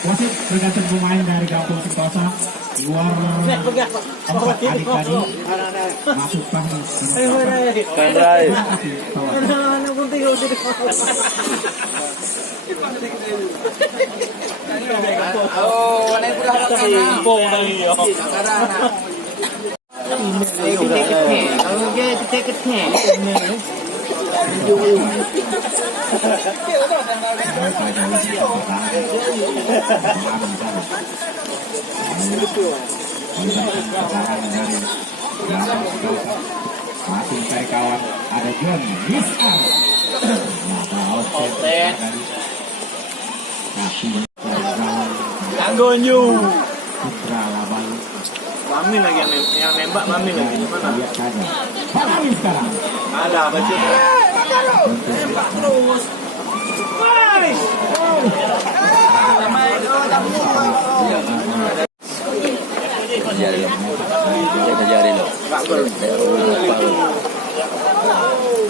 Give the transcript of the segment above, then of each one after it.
Wasit bergantung pemain dari Kampung Sentosa luar tempat adik tadi masukkan masih cari kawan ada John Misar Anggonyu. Putra Laban Mami lagi yang nembak Mami lagi mana? lihat saja Mami sekarang Ada baca. Nembak terus. Woi. Jari lo.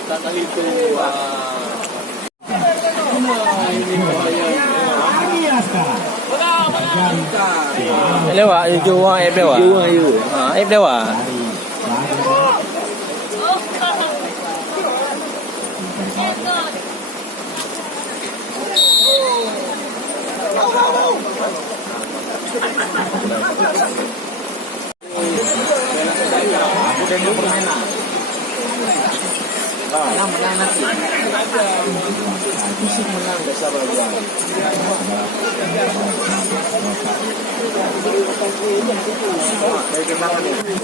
Kata itu. Aria sekarang Lewat juang F lewat. Juang you. F lewat. Menang nanti. Musik menang biasa berjuang. Dari tendangan ini.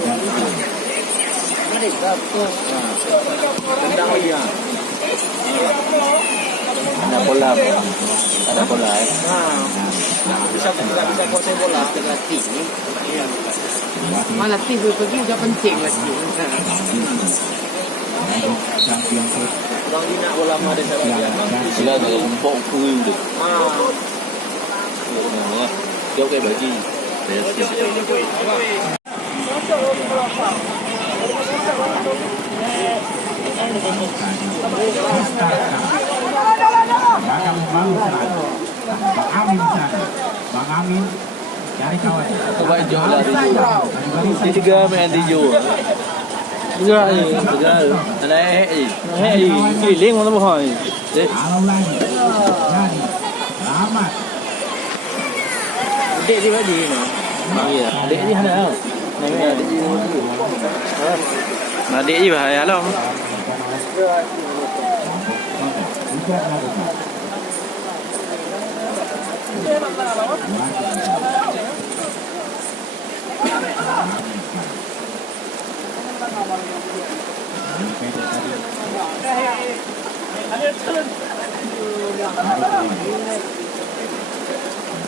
Tendang lagi ya. Ada bola. Ada bola. Bisa kuasai bola dengan tim. Malah tim pergi udah penting lagi. Bang Dina ulama ada sahaja. Sila kalau empok kuih deh. Jauh kayak bagi. Bang Amin cari kawan Coba jauh lari. Ini tiga main di jauh. Tiga. Ada keliling mana bukan? kalau lagi jadi selamat Dek dia bagi ni. Iya, dek dia ada. Nah, dek dia bahaya lah. tidak lakukan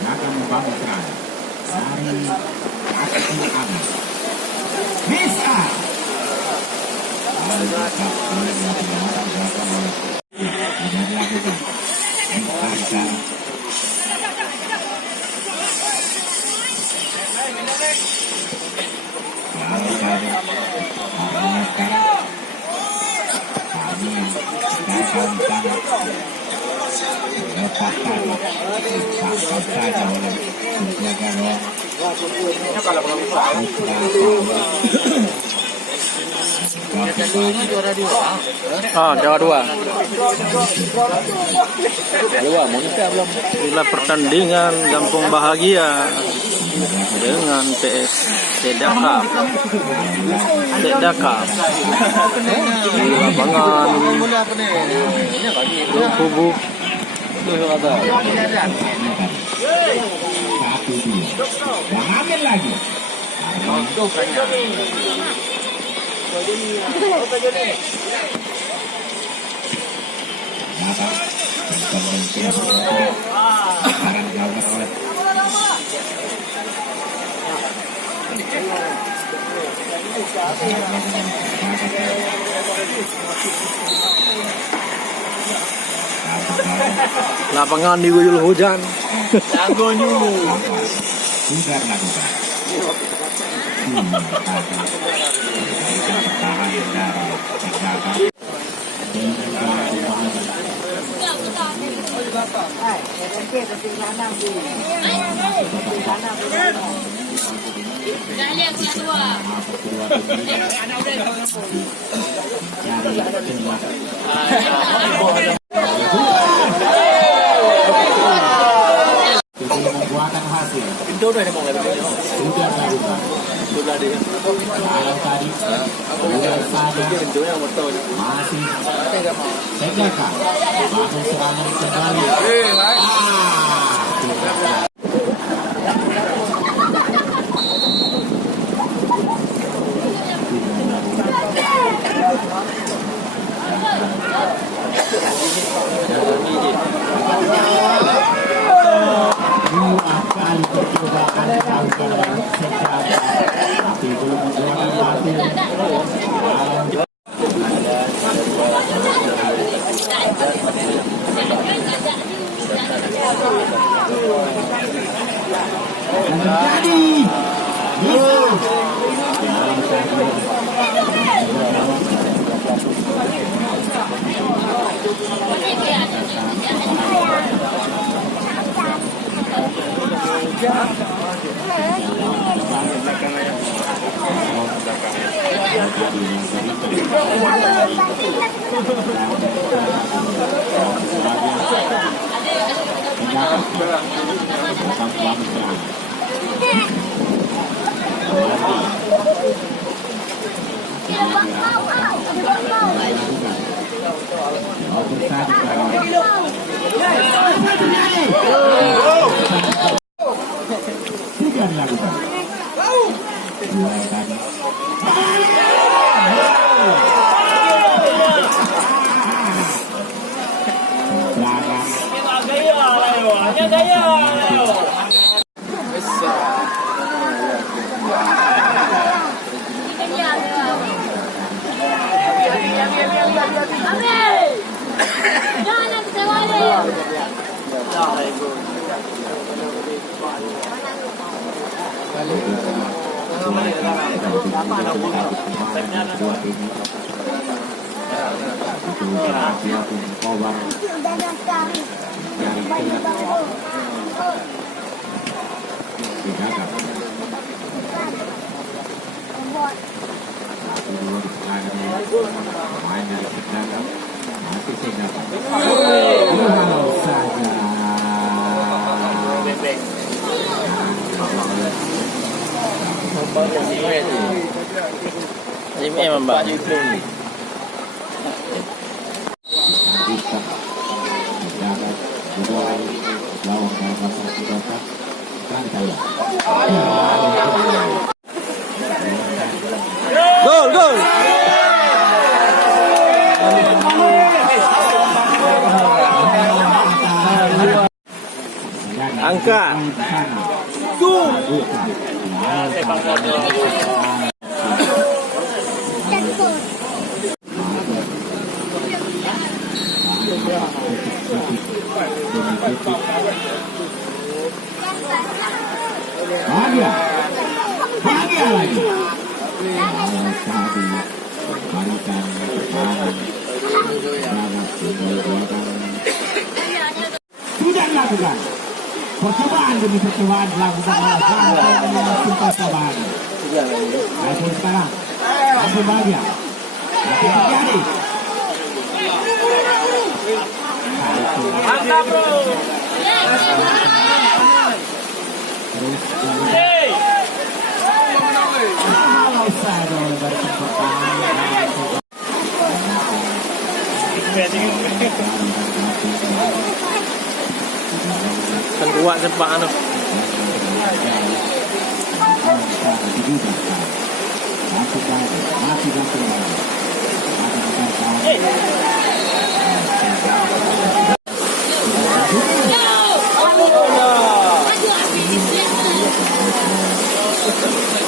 akan membangun serangan dari Akil Amin bisa Juara dua. Dua, Monica belum. Inilah pertandingan Kampung Bahagia dengan PS Sedaka. Di lapangan Kubu. Ambil lagi. Lapangan diguyur hujan. Anggonyu. Sudah lakukan. Pembuatan hasil Itu udah ada mau nggak begini? sudah dilakukan. Sudah dia. Malam tadi sudah saja Itu yang betul. masih Segaka langsung serangan kembali. Dua kali percobaan dilakukan oleh Segaka, tapi belum membuahkan hasil. Jadi gol. Sudah dilakukan. Mulai tadi. Jangan kecewa. Ini memang banyak. Bisa menjaga budaya lawan dalam masalah kedatangan Rantaya. Gol, gol. Angka. Bahagia, bahagia lagi. Barisan pertahanan sudah dilakukan. Percobaan demi percobaan dilakukan oleh Sinta Sabar. Namun sekarang masih bahagia. Masih terjadi. Angka bro. Kan kuat sepak anu. Aduh, habis.